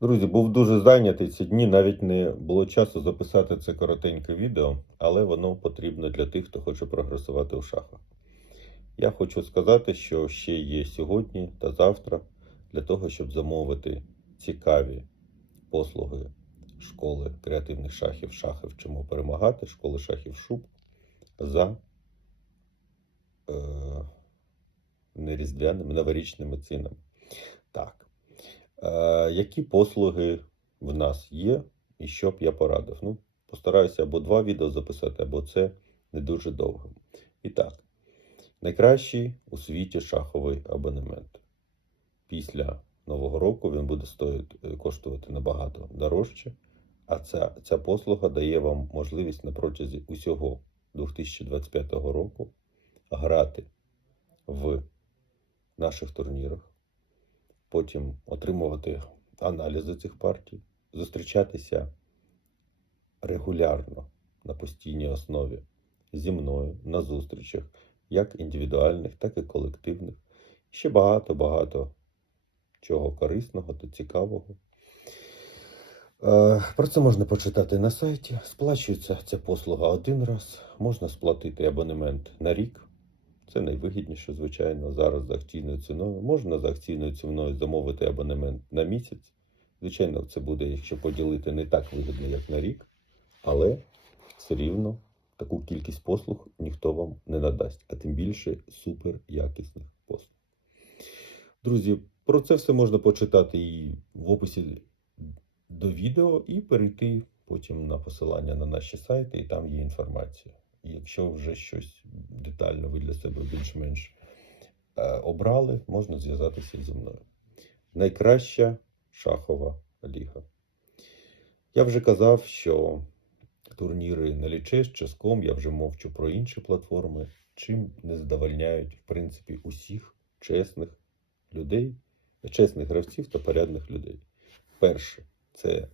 Друзі, був дуже зайнятий ці дні. Навіть не було часу записати це коротеньке відео, але воно потрібно для тих, хто хоче прогресувати у шахах. Я хочу сказати, що ще є сьогодні та завтра для того, щоб замовити цікаві послуги школи креативних шахів, шахи вчимо перемагати, школи шахів шуб за е, не різдвяними, новорічними цінами. Так. Е, які послуги в нас є, і що б я порадив? Ну, постараюся або два відео записати, або це не дуже довго. І так, найкращий у світі шаховий абонемент. Після Нового року він буде стоїти, е, коштувати набагато дорожче, а ця, ця послуга дає вам можливість на протязі усього 2025 року грати в наших турнірах потім отримувати аналізи цих партій, зустрічатися регулярно на постійній основі зі мною на зустрічах, як індивідуальних, так і колективних. Ще багато-багато чого корисного та цікавого. Е, Про це можна почитати на сайті. Сплачується ця послуга один раз. Можна сплатити абонемент на рік. Це найвигідніше, звичайно, зараз за акційною ціною. Можна за акційною ціною замовити абонемент на місяць. Звичайно, це буде, якщо поділити, не так вигідно, як на рік, але все рівно таку кількість послуг ніхто вам не надасть, а тим більше супер якісних послуг. Друзі, про це все можна почитати і в описі до відео, і перейти потім на посилання на наші сайти, і там є інформація. Якщо вже щось детально ви для себе більш-менш е, обрали, можна зв'язатися зі мною. Найкраща шахова ліга. Я вже казав, що турніри на лічеш, ческом, я вже мовчу про інші платформи, чим не задовольняють, в принципі, усіх чесних людей, чесних гравців та порядних людей. Перше, це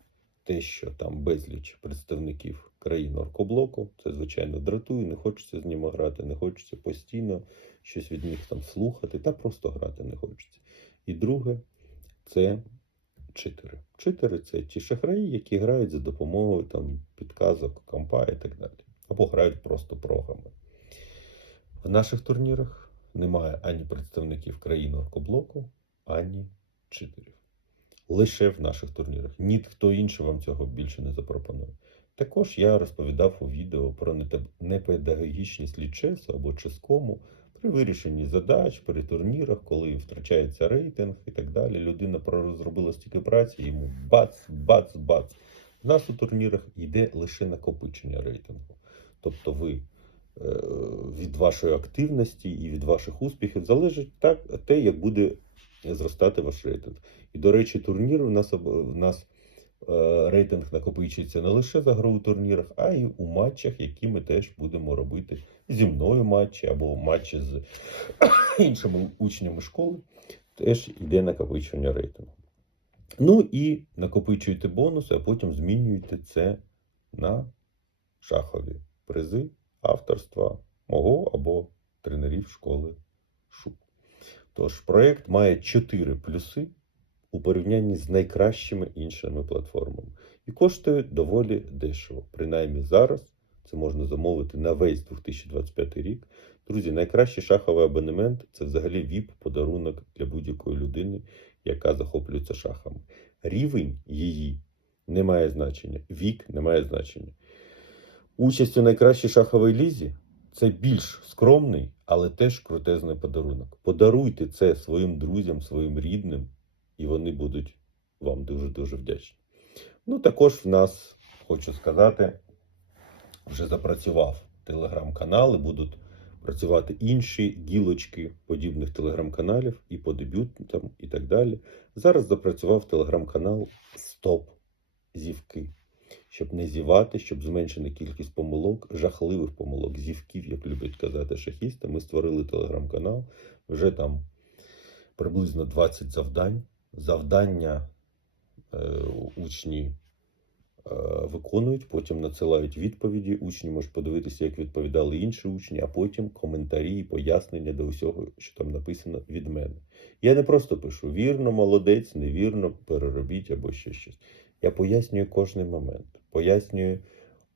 те, що там безліч представників країн оркоблоку. Це, звичайно, дратує, не хочеться з ними грати, не хочеться постійно щось від них там слухати, та просто грати не хочеться. І друге, це читери. Читери це ті шахраї, які грають за допомогою там, підказок, компа і так далі. Або грають просто прогами. В наших турнірах немає ані представників країн оркоблоку, ані читерів. Лише в наших турнірах. Ніхто інший вам цього більше не запропонує. Також я розповідав у відео про непедагогічність лічесу або ческому при вирішенні задач, при турнірах, коли втрачається рейтинг і так далі. Людина проробила стільки праці, йому бац, бац, бац. В нас у турнірах йде лише накопичення рейтингу. Тобто ви е, від вашої активності і від ваших успіхів залежить так, те, як буде зростати ваш рейтинг. І, до речі, турнір у нас, у нас е, рейтинг накопичується не лише за гру у турнірах, а й у матчах, які ми теж будемо робити зі мною матчі або матчі з іншими учнями школи. Теж йде накопичення рейтингу. Ну і накопичуєте бонуси, а потім змінюєте це на шахові призи авторства мого або тренерів школи ШУП. Тож проект має 4 плюси у порівнянні з найкращими іншими платформами і коштує доволі дешево. Принаймні зараз це можна замовити на весь 2025 рік. Друзі, найкращий шаховий абонемент це взагалі ВІП-подарунок для будь-якої людини, яка захоплюється шахами. Рівень її не має значення, вік не має значення. Участь у найкращій шаховій лізі це більш скромний, але теж крутезний подарунок. Подаруйте це своїм друзям, своїм рідним, і вони будуть вам дуже-дуже вдячні. Ну, також в нас, хочу сказати, вже запрацював телеграм-канал, і будуть працювати інші гілочки подібних телеграм-каналів і по дебютам, і так далі. Зараз запрацював телеграм-канал Стоп Зівки. Щоб не зівати, щоб зменшити кількість помилок, жахливих помилок, зівків, як люблять казати шахісти. Ми створили телеграм-канал. Вже там приблизно 20 завдань. Завдання е, учні виконують, потім надсилають відповіді. Учні можуть подивитися, як відповідали інші учні, а потім коментарі і пояснення до усього, що там написано від мене. Я не просто пишу вірно, молодець, невірно, переробіть або ще щось. Я пояснюю кожний момент, пояснюю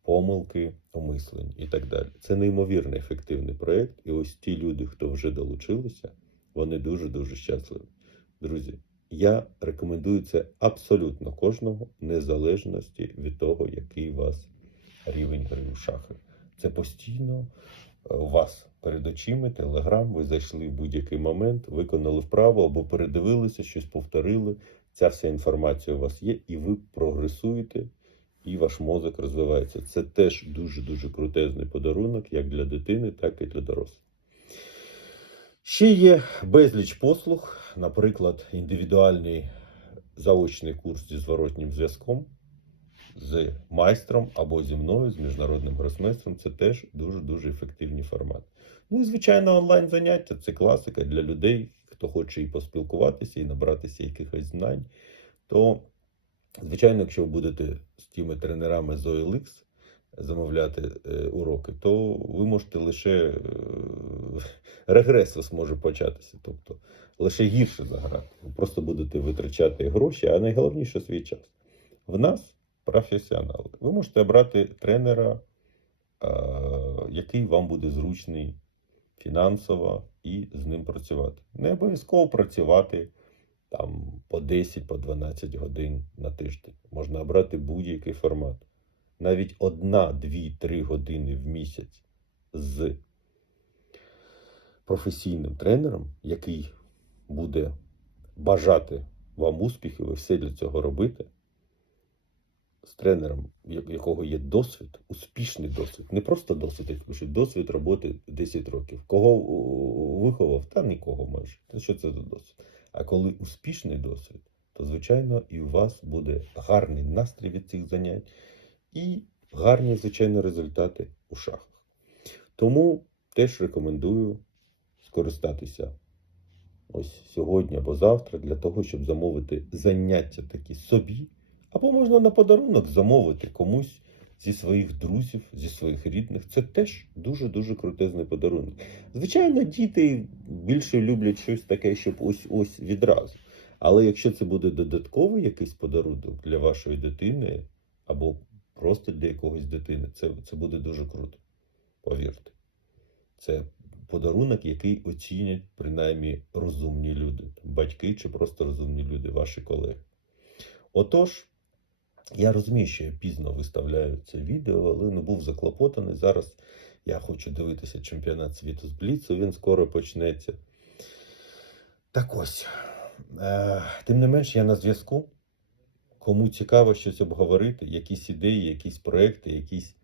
помилки у і так далі. Це неймовірно ефективний проєкт. І ось ті люди, хто вже долучилися, вони дуже-дуже щасливі. Друзі, я рекомендую це абсолютно кожному, незалежності від того, який у вас рівень гри в шахи. Це постійно е, у вас перед очима, телеграм, ви зайшли в будь-який момент, виконали вправо або передивилися, щось повторили. Ця вся інформація у вас є, і ви прогресуєте, і ваш мозок розвивається. Це теж дуже-дуже крутезний подарунок, як для дитини, так і для дорослих. Ще є безліч послуг, наприклад, індивідуальний заочний курс зі зворотнім зв'язком з майстром або зі мною, з міжнародним гросмейстром. Це теж дуже-дуже ефективні формати. Ну і звичайно, онлайн заняття це класика для людей, хто хоче і поспілкуватися, і набратися якихось знань. То, звичайно, якщо ви будете з тими тренерами з OLX замовляти е, уроки, то ви можете лише е, регрес у може початися, тобто лише гірше заграти. Ви просто будете витрачати гроші, а найголовніше свій час. В нас професіонали. Ви можете обрати тренера, е, який вам буде зручний фінансово і з ним працювати. Не обов'язково працювати там по 10, по 12 годин на тиждень. Можна обрати будь-який формат. Навіть одна, дві, три години в місяць з професійним тренером, який буде бажати вам успіхів і все для цього робити. З тренером, якого є досвід, успішний досвід, не просто досвід, як пишуть, досвід роботи 10 років. Кого виховав, та нікого майже. Що це за досвід? А коли успішний досвід, то звичайно і у вас буде гарний настрій від цих занять і гарні, звичайно, результати у шахах. Тому теж рекомендую скористатися ось сьогодні або завтра для того, щоб замовити заняття такі собі. Або можна на подарунок замовити комусь зі своїх друзів, зі своїх рідних. Це теж дуже-дуже крутезний подарунок. Звичайно, діти більше люблять щось таке, щоб ось ось відразу. Але якщо це буде додатковий якийсь подарунок для вашої дитини, або просто для якогось дитини, це, це буде дуже круто. Повірте. Це подарунок, який оцінять принаймні розумні люди, батьки чи просто розумні люди, ваші колеги. Отож. Я розумію, що я пізно виставляю це відео, але не був заклопотаний. Зараз я хочу дивитися чемпіонат світу з Бліцу, він скоро почнеться. Так ось, е, тим не менш, я на зв'язку. Кому цікаво щось обговорити, якісь ідеї, якісь проекти, якісь,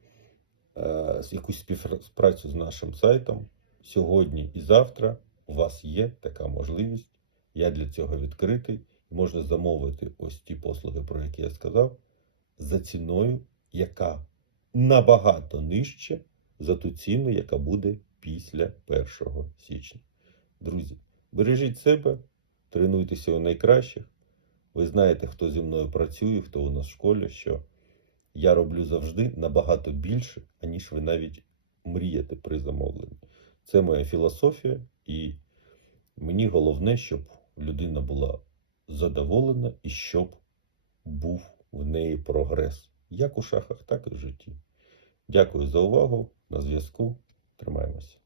е, якусь співпрацю з нашим сайтом. Сьогодні і завтра у вас є така можливість. Я для цього відкритий. Можна замовити ось ті послуги, про які я сказав за ціною, яка набагато нижче за ту ціну, яка буде після 1 січня. Друзі, бережіть себе, тренуйтеся у найкращих. Ви знаєте, хто зі мною працює, хто у нас в школі, що я роблю завжди набагато більше, аніж ви навіть мрієте при замовленні. Це моя філософія, і мені головне, щоб людина була задоволена і щоб був в неї прогрес. Як у шахах, так і в житті. Дякую за увагу. На зв'язку. Тримаємося.